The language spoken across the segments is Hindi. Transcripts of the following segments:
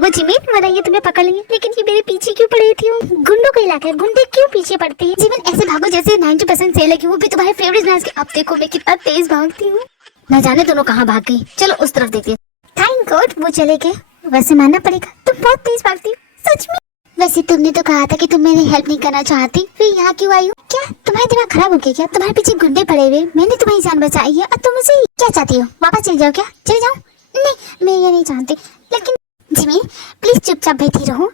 भागो जिमिन, वरना ये तुम्हें पकड़ लेंगे। लेकिन ये मेरे पीछे क्यों पड़े थी? गुंडों का इलाका है, गुंडे क्यों पीछे पड़ते हैं? जिमिन ऐसे भागो जैसे 90% सेल लगी, वो भी तुम्हारे फेवरेट स्नैक्स के। अब देखो मैं कितना तेज भागती हूँ। न जाने दोनों कहाँ भाग गई। चलो उस तरफ देखते हैं। थैंक गॉड वो चले गए। वैसे मानना पड़ेगा तुम बहुत तेज भागती हो, सच में। वैसे तुमने तो कहा था कि तुम मेरी हेल्प नहीं करना चाहती, फिर यहाँ क्यों आई हो? क्या तुम्हारा दिमाग खराब हो गया क्या? तुम्हारे पीछे गुंडे पड़े हुए, मैंने तुम्हारी जान बचाई है और तुम मुझे क्या चाहती हो? वापस चले जाओ क्या? चले जाओ? नहीं मैं ये नहीं चाहती, लेकिन जिमी प्लीज चुपचाप बैठी रहो।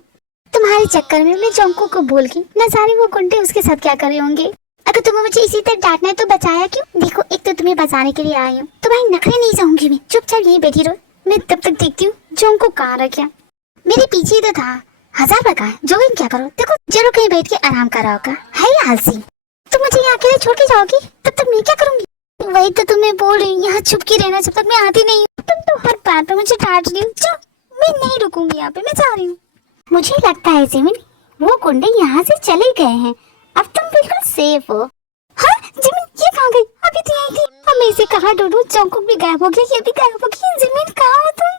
तुम्हारे चक्कर में मैं जोंको को बोल के न जाने वो गुंडे उसके साथ क्या कर रहे होंगे। अगर तुम्हें मुझे इसी तरह डांटना है तो बचाया क्यों? देखो एक तो तुम्हें बचाने के लिए आई हूँ, तुम्हारे नखरे नहीं चाहूंगी मैं। चुपचाप यहीं बैठी रहो, मैं तब तक देखती हूँ जोंको कहाँ रह गया। मेरे पीछे तो था, 1000 रुपए का जो इन क्या करो। देखो जरूर कहीं बैठ के आराम कर रहा होगा। है ये आलसी, तुम मुझे यहाँ अकेले छोड़ के जाओगी, तब तक मैं क्या करूंगी? वही तो तुम्हें बोल रही हूँ, यहाँ छुप के रहना जब तक मैं आती नहीं हूँ। तुम तो हर बात पे मुझे डांट रही हो। मैं नहीं रुकूंगी यहाँ पे, मैं जा रही हूँ। मुझे लगता है जिमिन वो गुंडे यहाँ से चले गए हैं, अब तुम बिल्कुल सेफ हो। हाँ जिमिन ये कहाँ गई? अभी तो यही थी। अब मैं इसे कहाँ ढूंढूं? जोंकुक भी गायब हो गया, ये भी गायब हो गया। जिमिन कहाँ हो तुम?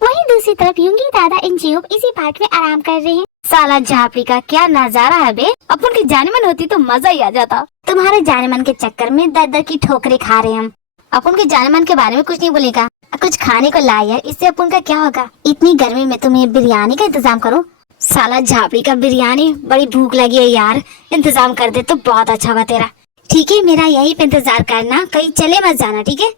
वहीं दूसरी तरफ यूंगी दादा इन जियो इसी पार्क में आराम कर रहे हैं। साला झापड़ी का क्या नजारा है बे। अपन की जाने मन होती तो मजा ही आ जाता। तुम्हारे जाने मन के चक्कर में दर दर की ठोकरें खा रहे हम। अपन के जाने मन के बारे में कुछ नहीं बोलेगा। कुछ खाने को लाए यार, इससे अपन का क्या होगा? इतनी गर्मी में तुम्हें बिरयानी का इंतजाम करो। साला झापड़ी का बिरयानी, बड़ी भूख लगी है यार, इंतजाम कर दे तो बहुत अच्छा होगा तेरा। ठीक है मेरा यही पे इंतजार करना, कहीं चले मत जाना, ठीक है?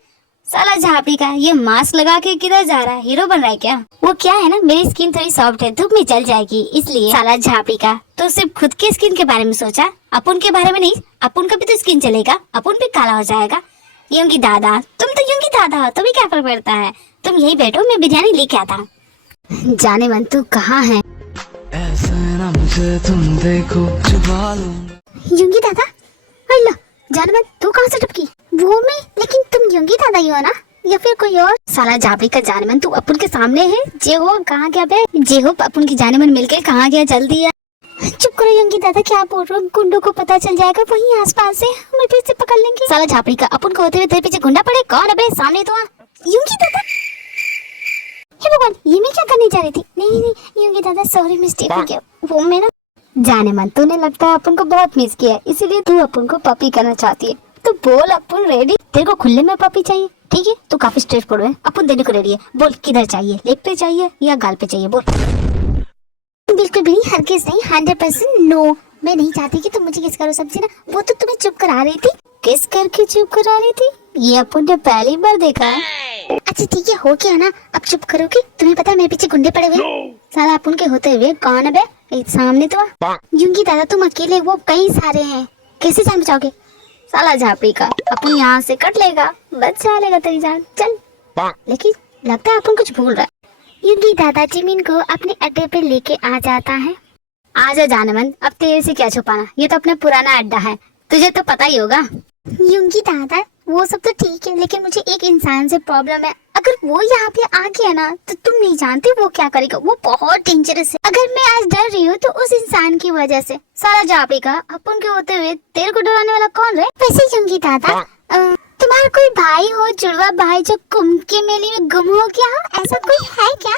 साला झापड़ी का ये मास्क लगा के किधर जा रहा है? हीरो बन रहा है क्या? वो क्या है ना, मेरी स्किन थोड़ी सॉफ्ट है, धूप में जल जाएगी इसलिए। साला झापड़ी का तो सिर्फ खुद के स्किन के बारे में सोचा, अपन के बारे में नहीं। अपन का भी तो स्किन चलेगा, अपन भी काला हो जाएगा। यूंगी दादा तुम तो यूंगी दादा हो, तुम्हें क्या फर्क पड़ता है? तुम यही बैठो, मैं बिरयानी लेके आता हूँ। जाने मन तू कहाँ है? ऐसा ना मुझे तुम देखो छुपा लूं। यूंगी दादा अल्लाह, जाने मन तू कहाँ से टपकी? वो मैं, लेकिन तुम यूंगी दादा ही हो ना, या फिर कोई और? साला जाबरी का जाने मन तू अपन के सामने है। जे हो कहाँ गया बे? जे हो अपन की जाने मन मिलके कहाँ गया? जल्दी है। चुप करो यूंगी दादा, क्या बोल रहे हो? गुंडों को पता चल जाएगा, वहीं आसपास है, हमें फिर से पकड़ लेंगे। साला झापड़ी का अपन को होते हुए तेरे पीछे गुंडा पड़े। कौन है बे? सामने तो आ। यूंगी दादा, हे भगवान ये मैं क्या करने जा रही थी? नहीं नहीं यूंगी दादा सॉरी, मिस्टेक हो गया। वो मैं ना जाने मन तूने लगता है अपन को बहुत मिस किया, इसीलिए तू अपन को पपी करना चाहती है। तो बोल अपन रेडी। तेरे को खुले में पपी चाहिए, ठीक है? तू काफी स्ट्रेट फॉरवर्ड है, अपन देने को रेडी है। बोल किधर चाहिए, लेग पे चाहिए या गाल पे चाहिए? बोल। बिल्कुल भी हरगिज़ नहीं, 100% नो। मैं नहीं चाहती कि तुम मुझे किस करो। समझी ना? वो तो तुम्हें चुप करा रही थी। किस करके चुप करा रही थी? ये अपन ने पहली बार देखा है। अच्छा ठीक है हो गया ना, अब चुप करो कि तुम्हें पता है मेरे पीछे गुंडे पड़े हुए। साला अपन के होते हुए कौन है बे? सामने तो आ। यूंगी दादा तुम अकेले, वो कई सारे हैं, कैसे जान बचाओगे? साला झापड़ी का अपन यहाँ से कट लेगा, बचा लेगा तेरी जान। चल। लेकिन लगता है अपन कुछ भूल रहा है। यूंगी दादा जिमिन को अपने अड्डे पे लेके आ जाता है। आजा जाने मन, अब तेरे से क्या छुपाना, ये तो अपना पुराना अड्डा है, तुझे तो पता ही होगा। यूंगी दादा वो सब तो ठीक है, लेकिन मुझे एक इंसान से प्रॉब्लम है। अगर वो यहाँ पे आ गया ना तो तुम नहीं जानते वो क्या करेगा। वो बहुत डेंजरस है। अगर मैं आज डर रही हूँ तो उस इंसान की वजह से। सारा जापड़ी का अपन के होते हुए तेरे को डराने वाला कौन रहे? वैसे यूंगी दादा तुम्हारा कोई भाई हो, जुड़वा भाई, जो कुंभ के मेले में गुम हो गया हो, ऐसा कोई है क्या?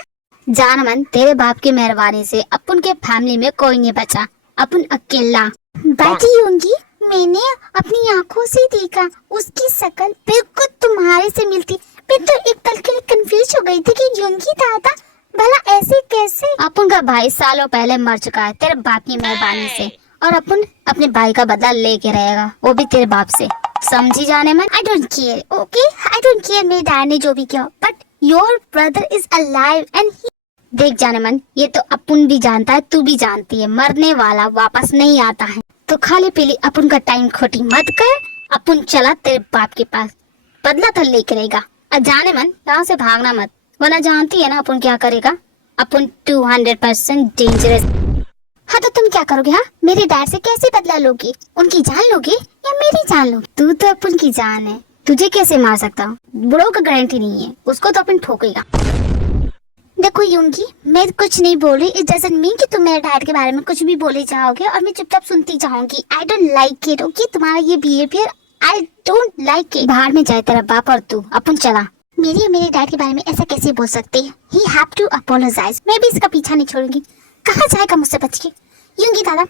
जान मन तेरे बाप की मेहरबानी से अपन के फैमिली में कोई नहीं बचा, अपन अकेला। बाकी होंगी मैंने अपनी आंखों से देखा, उसकी शक्ल बिल्कुल तुम्हारे से मिलती। मैं तो एक पल के लिए कंफ्यूज हो गई थी कि यूंगी दादा भला ऐसे कैसे? अपन का भाई सालों पहले मर चुका है तेरे बाप की मेहरबानी से, और अपन अपने भाई का बदला लेके रहेगा, वो भी तेरे बाप से। समझी जाने मन? I don't care, okay? I don't care मेरे डैड ने जो भी किया, but your brother is alive and देख जाने मन, ये तो अपन भी जानता है, तू भी जानती है, मरने वाला वापस नहीं आता है। तो खाली पीली अपन का टाइम खोटी मत कर। अपन चला तेरे बाप के पास, बदला तो लेके रहेगा। और जाने मन यहाँ से भागना मत, वरना जानती है ना अपन क्या करेगा। अपन 200% डेंजरस। हाँ तो तुम क्या करोगे? हाँ मेरे डैड से कैसे बदला लोगी? उनकी जान लोगी या मेरी जान लोगी? तू तो अपन की जान है, तुझे कैसे मार सकता हूँ? बुढ़ो का गारंटी नहीं है, उसको तो अपन ठोकेगा। देखो यूंगी मैं कुछ नहीं बोली, इट डजंट मीन कि तुम मेरे डैड के बारे में कुछ भी बोले जाओगे और मैं चुपचाप सुनती जाऊंगी। I don't like it, okay? तुम्हारा ये behaviour I don't like it. बाहर में जाए तेरा बाप और तू, अपन चला। मेरे और मेरे डैड के बारे में ऐसा कैसे बोल सकते हैं? He have to apologize. मैं भी इसका पीछा नहीं छोड़ूंगी। कहाँ जाएगा मुझसे बच के? यूंगी दादा,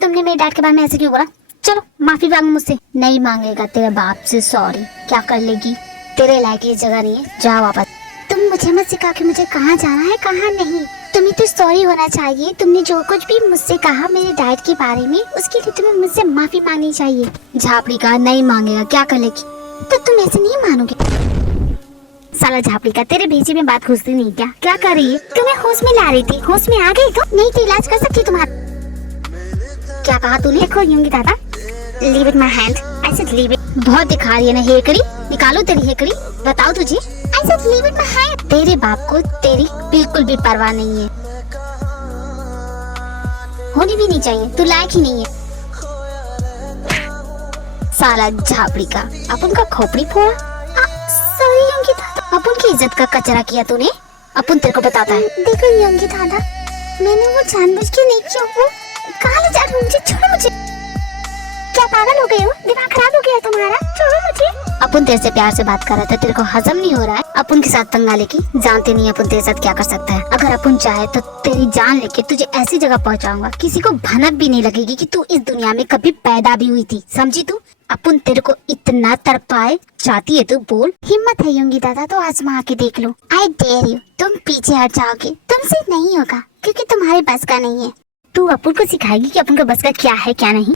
तुमने मेरे डैड के बारे में ऐसे क्यों बोला? चलो माफी मांगो मुझसे। नहीं मांगेगा तेरे बाप से सॉरी। क्या कर लेगी? तेरे लायक ये जगह नहीं है, जा वापस। तुम मुझे मत सिखा के मुझे कहाँ जाना है कहाँ नहीं। तुम्हें तो सॉरी होना चाहिए। तुमने जो कुछ भी मुझसे कहा मेरे डैड के बारे में, उसके लिए तुम्हें मुझसे माफी मांगनी चाहिए। झापड़ी का नहीं मांगेगा, क्या कर लेगी? तो तुम ऐसे नहीं मानोगे। साला झापड़ी का, तेरे भेजे में बात घुसती नहीं क्या? क्या कर रही है? तुम्हें होश में ला रही थी, होश में आ गई तो नहीं तो इलाज कर सकती तुम्हारा। क्या कहा तूने? देखो यूंगी दादा, leave it my hand. I said leave it. बहुत दिखा रही है ना हेकड़ी, निकालो तेरी हेकड़ी। बताओ तुझे। I said leave it my hand. तेरे बाप को तेरी बिल्कुल भी परवाह नहीं है, होनी भी नहीं चाहिए, तू लायक ही नहीं है। साला झापड़ी का, अपन का खोपड़ी फोड़ा। सॉरी यूंगी दादा, अपन की इज्जत का कचरा किया तूने। अपन तेरे को बताता है। देखो यूंगी दादा, मैंने वो जानबूझ के नहीं किया। वो कहाँ ले जा रहे हो? मुझे छोड़ो। मुझे क्या पागल हो गए हो? दिमाग खराब हो गया है तुम्हारा? छोड़ो मुझे। अपन तेरे से प्यार से बात कर रहा था, तेरे को हजम नहीं हो रहा है अपन के साथ पंगा लेके? जानते नहीं अपन तेरे साथ क्या कर सकता है। अगर अपन चाहे तो तेरी जान लेके तुझे ऐसी जगह पहुंचाऊंगा, किसी को भनक भी नहीं लगेगी कि तू इस दुनिया में कभी पैदा भी हुई थी, समझी तू? अपन तेरे को इतना तड़पाए चाहती है तू, बोल। हिम्मत है यूंगी दादा तो आजमा के देख लो। I dare you. तुम पीछे हट जाओगे, तुमसे नहीं होगा क्योंकि तुम्हारे बस का नहीं है। तू अपन को सिखाएगी कि अपन का बस का क्या है क्या नहीं।